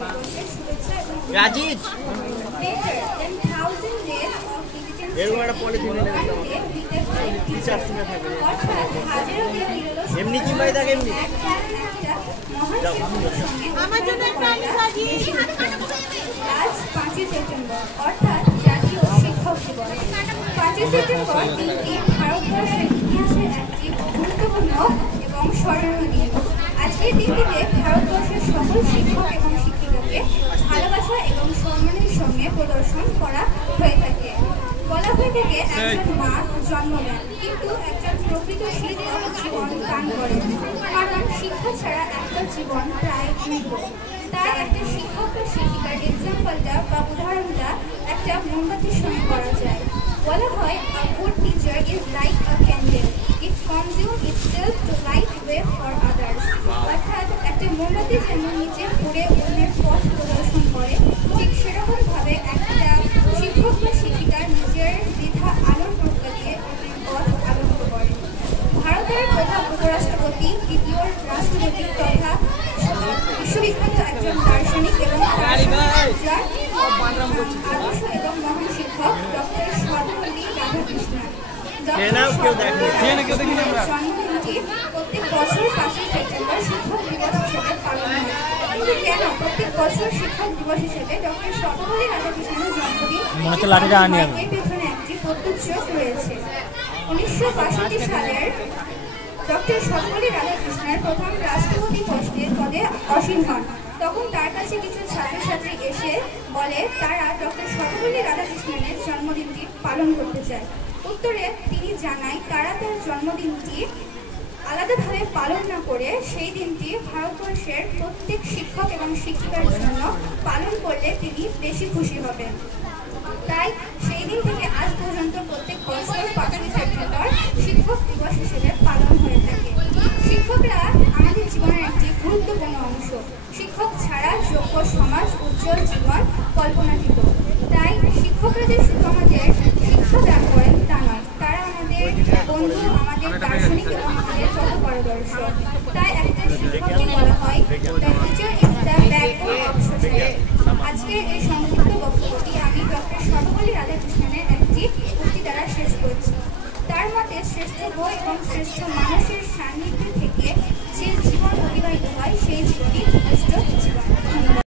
দিবসের শুভেচ্ছা এবং রাজিজ later than 1000 days of অর্থাৎ হাজারো কিলো এমনি কি ভাই থাকে এমনি আমার জন্য আজ 5ই সেপ্টেম্বর অর্থাৎ জাতীয় শিক্ষক দিবস। 5ই সেপ্টেম্বর দিনটি ভারতবর্ষের ইতিহাসের একটি গুরুত্বপূর্ণ এবং স্মরণীয় দিন। আজকের দিনটিতে ভারতবর্ষের সকল শিক্ষক এবং শিক্ষিকাকে ভালোবাসা এবং সম্মানের সঙ্গে প্রদর্শন করা হয়ে থাকে। বলা হয়ে থাকে একজন মা জন্ম দেন কিন্তু একজন প্রকৃত শিক্ষক জীবন দান করেন, কারণ শিক্ষা ছাড়া একটা জীবন প্রায় মৃত। তাই একটা শিক্ষক বা শিক্ষিকার এক্সাম্পলটা বা উদাহরণটা একটা মোমবাতির সঙ্গে করা যায়। বলা হয় a good teacher is like a candle, it consumes itself to light way for others। অর্থাৎ একটা মোমবাতি যেমন নিচে পুড়ে অন্যের পথ প্রদর্শন করে, ঠিক সেরকম ভাবে একটা শিক্ষক বা শিক্ষিকা নিজের বৃথা আলোর প্রজ্ঞা দিয়ে অন্যের পথ আলোকিত করে। ভারতের প্রথম উপরাষ্ট্রপতি, দ্বিতীয় রাষ্ট্রপতি তথা বিশ্ববিখ্যাত একজন দার্শনিক এবং আদর্শ এবং মহান শিক্ষক ডক্টর সর্বপল্লী রাধাকৃষ্ণন। জন্মদিনটি প্রত্যেক বছর 5ই সেপ্টেম্বর শিক্ষক দিবস হিসেবে পালন হয়। কিন্তু কেন প্রত্যেক বছর শিক্ষক দিবস হিসেবে ডক্টর সর্বপল্লী রাধাকৃষ্ণনের জন্মদিন এর পেছনে একটি প্রত্যুচ্চ রয়েছে। 1962 সালের ডক্টর সর্বপল্লী রাধাকৃষ্ণন প্রথম রাষ্ট্রপতি পদে আসীন হন। তখন তার কাছে কিছু ছাত্রছাত্রী এসে বলে তারা ডক্টর সর্বপল্লী রাধাকৃষ্ণনের জন্মদিনটি পালন করতে চায়। উত্তরে তিনি জানায় তারা তার জন্মদিনটি আলাদাভাবে পালন না করে সেই দিনটি ভারতবর্ষের প্রত্যেক শিক্ষক এবং শিক্ষিকার জন্য পালন করলে তিনি বেশি খুশি হবেন। তাই সেই দিন থেকে আজ পর্যন্ত প্রত্যেক বছর 5ই সেপ্টেম্বর শিক্ষক দিবস হিসেবে পালন হয়ে থাকে। শিক্ষকরা আমাদের জীবনের একটি গুরুত্বপূর্ণ অংশ। শিক্ষক ছাড়া যোগ্য সমাজ উজ্জ্বল জীবন কল্পনাতীত। তাই শিক্ষকরা যে শুধু আমাদের শিক্ষা দান করেন তা নয়, তারা আমাদের বন্ধু, আমাদের দার্শনিক এবং আমাদের পথপ্রদর্শক। তাই একটা শিক্ষককে বলা হয় the teacher is the backbone of society. আজকের এই সংক্ষিপ্ত বক্তব্যটি আমি ডক্টর সর্বপল্লী রাধাকৃষ্ণনের একটি উক্তি দ্বারা শেষ করছি। তার মতে শ্রেষ্ঠ বই এবং শ্রেষ্ঠ মানুষের সান্নিধ্যে থেকে যে জীবন অতিবাহিত হয় সেই জীবনই উৎকৃষ্ট জীবন।